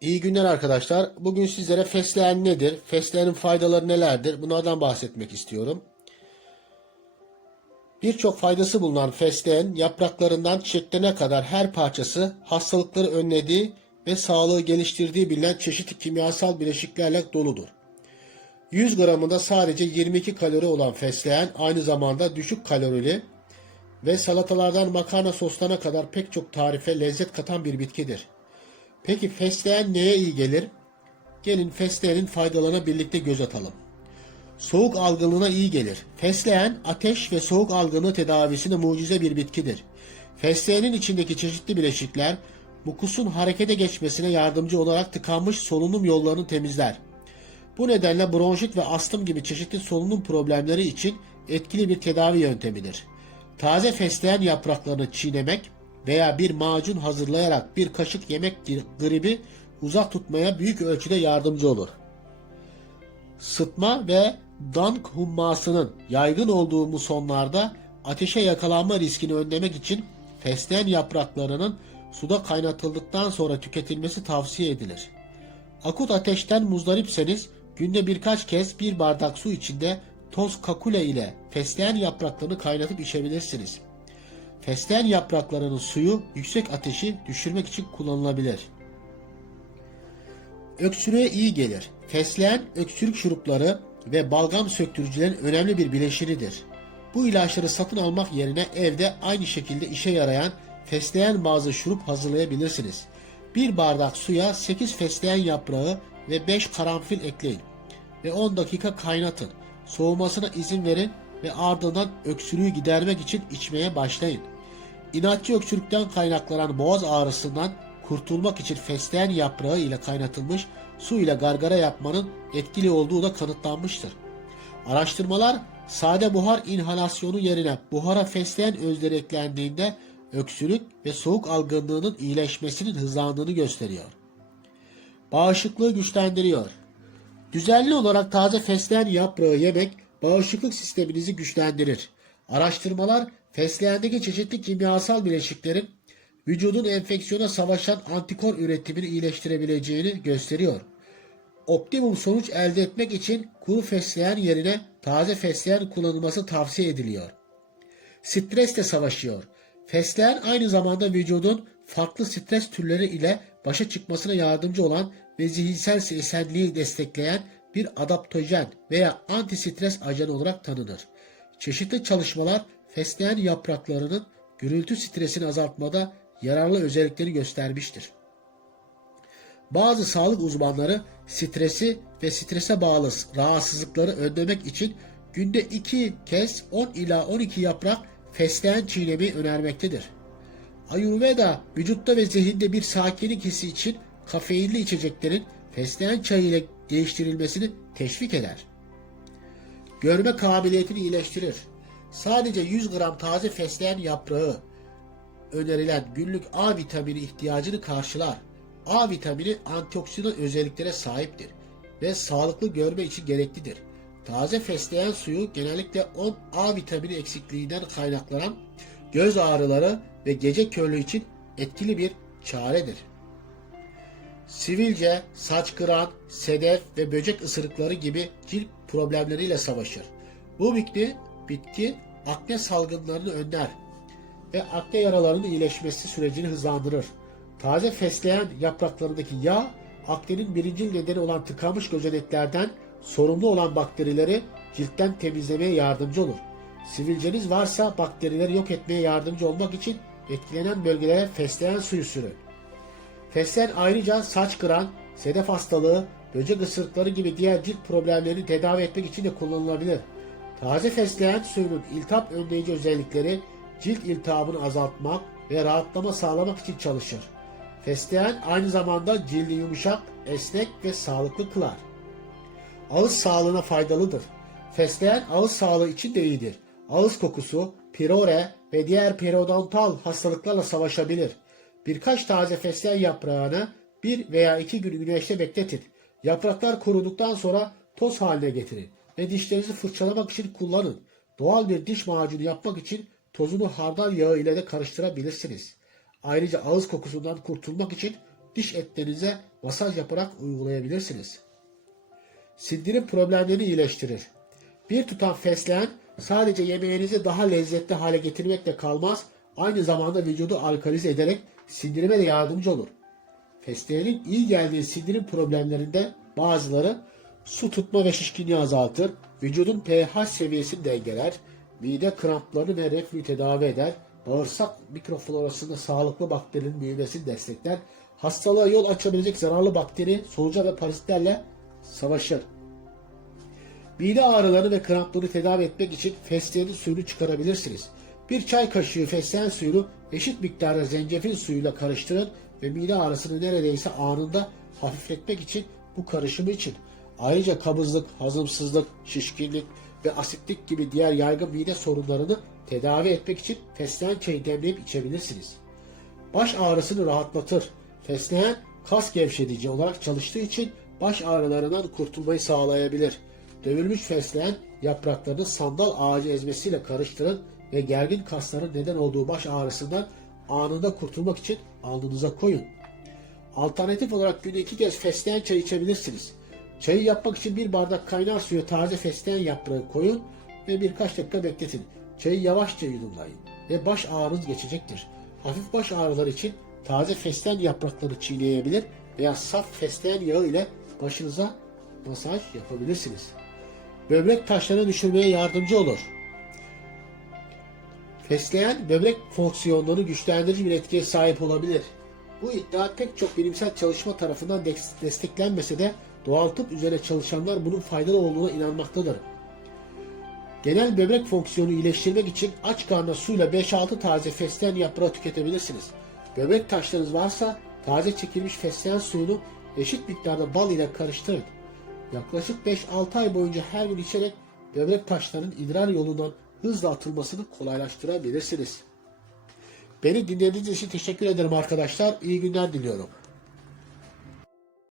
İyi günler arkadaşlar. Bugün sizlere fesleğen nedir? Fesleğenin faydaları nelerdir? Bunlardan bahsetmek istiyorum. Birçok faydası bulunan fesleğen yapraklarından çiçeklerine kadar her parçası hastalıkları önlediği ve sağlığı geliştirdiği bilinen çeşitli kimyasal bileşiklerle doludur. 100 gramında sadece 22 kalori olan fesleğen aynı zamanda düşük kalorili ve salatalardan makarna soslarına kadar pek çok tarife lezzet katan bir bitkidir. Peki fesleğen neye iyi gelir? Gelin fesleğenin faydalarına birlikte göz atalım. Soğuk algınlığına iyi gelir. Fesleğen ateş ve soğuk algınlığı tedavisinde mucize bir bitkidir. Fesleğenin içindeki çeşitli bileşikler mukusun harekete geçmesine yardımcı olarak tıkanmış solunum yollarını temizler. Bu nedenle bronşit ve astım gibi çeşitli solunum problemleri için etkili bir tedavi yöntemidir. Taze fesleğen yapraklarını çiğnemek veya bir macun hazırlayarak bir kaşık yemek gribi uzak tutmaya büyük ölçüde yardımcı olur. Sıtma ve dank hummasının yaygın olduğu musonlarda ateşe yakalanma riskini önlemek için fesleğen yapraklarının suda kaynatıldıktan sonra tüketilmesi tavsiye edilir. Akut ateşten muzdaripseniz günde birkaç kez bir bardak su içinde toz kakule ile fesleğen yapraklarını kaynatıp içebilirsiniz. Fesleğen yapraklarının suyu yüksek ateşi düşürmek için kullanılabilir. Öksürüğe iyi gelir. Fesleğen öksürük şurupları ve balgam söktürücülerin önemli bir bileşinidir. Bu ilaçları satın almak yerine evde aynı şekilde işe yarayan fesleğen bazı şurup hazırlayabilirsiniz. Bir bardak suya 8 fesleğen yaprağı ve 5 karanfil ekleyin ve 10 dakika kaynatın. Soğumasına izin verin ve ardından öksürüğü gidermek için içmeye başlayın. İnatçı öksürükten kaynaklanan boğaz ağrısından kurtulmak için fesleğen yaprağı ile kaynatılmış su ile gargara yapmanın etkili olduğu da kanıtlanmıştır. Araştırmalar sade buhar inhalasyonu yerine buhara fesleğen özleri eklendiğinde öksürük ve soğuk algınlığının iyileşmesinin hızlandığını gösteriyor. Bağışıklığı güçlendiriyor. Düzenli olarak taze fesleğen yaprağı yemek bağışıklık sisteminizi güçlendirir. Araştırmalar fesleğendeki çeşitli kimyasal bileşiklerin vücudun enfeksiyona savaşan antikor üretimini iyileştirebileceğini gösteriyor. Optimum sonuç elde etmek için kuru fesleğen yerine taze fesleğen kullanılması tavsiye ediliyor. Stresle savaşıyor. Fesleğen aynı zamanda vücudun farklı stres türleri ile başa çıkmasına yardımcı olan ve zihinsel esenliği destekleyen bir adaptojen veya anti-stres ajanı olarak tanınır. Çeşitli çalışmalar fesleğen yapraklarının gürültü stresini azaltmada yararlı özellikleri göstermiştir. Bazı sağlık uzmanları stresi ve strese bağlı rahatsızlıkları önlemek için günde 2 kez 10 ila 12 yaprak fesleğen çiğnemeyi önermektedir. Ayurveda vücutta ve zihinde bir sakinlik hissi için kafeinli içeceklerin fesleğen çayı ile değiştirilmesini teşvik eder. Görme kabiliyetini iyileştirir. Sadece 100 gram taze fesleğen yaprağı önerilen günlük A vitamini ihtiyacını karşılar. A vitamini antioksidan özelliklere sahiptir ve sağlıklı görme için gereklidir. Taze fesleğen suyu genellikle 10 A vitamini eksikliğinden kaynaklanan göz ağrıları ve gece körlüğü için etkili bir çaredir. Sivilce, saç kıran, sedef ve böcek ısırıkları gibi cilt problemleriyle savaşır. Bu bitki, bitki akne salgınlarını önler ve akne yaralarının iyileşmesi sürecini hızlandırır. Taze fesleğen yapraklarındaki yağ, aknenin birinci nedeni olan tıkanmış gözeneklerden sorumlu olan bakterileri ciltten temizlemeye yardımcı olur. Sivilceniz varsa bakterileri yok etmeye yardımcı olmak için etkilenen bölgelere fesleğen suyu sürün. Fesleğen ayrıca saç kıran, sedef hastalığı, böcek ısırıkları gibi diğer cilt problemlerini tedavi etmek için de kullanılabilir. Taze fesleğen suyunun iltihap önleyici özellikleri cilt iltihabını azaltmak ve rahatlama sağlamak için çalışır. Fesleğen aynı zamanda cildi yumuşak, esnek ve sağlıklı kılar. Ağız sağlığına faydalıdır. Fesleğen ağız sağlığı için de iyidir. Ağız kokusu, pirore ve diğer periodontal hastalıklarla savaşabilir. Birkaç taze fesleğen yaprağını bir veya iki gün güneşte bekletin. Yapraklar kuruduktan sonra toz haline getirin ve dişlerinizi fırçalamak için kullanın. Doğal bir diş macunu yapmak için tozunu hardal yağı ile de karıştırabilirsiniz. Ayrıca ağız kokusundan kurtulmak için diş etlerinize masaj yaparak uygulayabilirsiniz. Sindirim problemlerini iyileştirir. Bir tutam fesleğen sadece yemeğinizi daha lezzetli hale getirmekle kalmaz, aynı zamanda vücudu alkalize ederek sindirime de yardımcı olur. Fesleğenin iyi geldiği sindirim problemlerinde bazıları su tutma ve şişkinliği azaltır, vücudun pH seviyesini dengeler, mide kramplarını ve reflüyü tedavi eder, bağırsak mikroflorasında sağlıklı bakterinin büyümesini destekler, hastalığa yol açabilecek zararlı bakteri, solucan ve parazitlerle savaşır. Mide ağrılarını ve krampları tedavi etmek için fesleğenin suyunu çıkarabilirsiniz. Bir çay kaşığı fesleğen suyunu eşit miktarda zencefil suyuyla karıştırın ve mide ağrısını neredeyse anında hafifletmek için bu karışımı için. Ayrıca kabızlık, hazımsızlık, şişkinlik ve asitlik gibi diğer yaygın mide sorunlarını tedavi etmek için fesleğen çayı demleyip içebilirsiniz. Baş ağrısını rahatlatır. Fesleğen kas gevşetici olarak çalıştığı için baş ağrılarından kurtulmayı sağlayabilir. Dövülmüş fesleğen yapraklarını sandal ağacı ezmesiyle karıştırın ve gergin kasların neden olduğu baş ağrısından anında kurtulmak için alnınıza koyun. Alternatif olarak günde iki kez fesleğen çayı içebilirsiniz. Çayı yapmak için bir bardak kaynar suya taze fesleğen yaprağı koyun ve birkaç dakika bekletin. Çayı yavaşça yudumlayın ve baş ağrınız geçecektir. Hafif baş ağrıları için taze fesleğen yapraklarını çiğneyebilir veya saf fesleğen yağı ile başınıza masaj yapabilirsiniz. Böbrek taşlarını düşürmeye yardımcı olur. Fesleğen böbrek fonksiyonlarını güçlendirici bir etkiye sahip olabilir. Bu iddia pek çok bilimsel çalışma tarafından des- desteklenmese de doğal tıp üzerine çalışanlar bunun faydalı olduğuna inanmaktadır. Genel böbrek fonksiyonu iyileştirmek için aç karnına suyla 5-6 taze fesleğen yaprağı tüketebilirsiniz. Böbrek taşlarınız varsa taze çekilmiş fesleğen suyunu eşit miktarda bal ile karıştırın. Yaklaşık 5-6 ay boyunca her gün içerek böbrek taşlarının idrar yolundan hızla atılmasını kolaylaştırabilirsiniz. Beni dinlediğiniz için teşekkür ederim arkadaşlar. İyi günler diliyorum.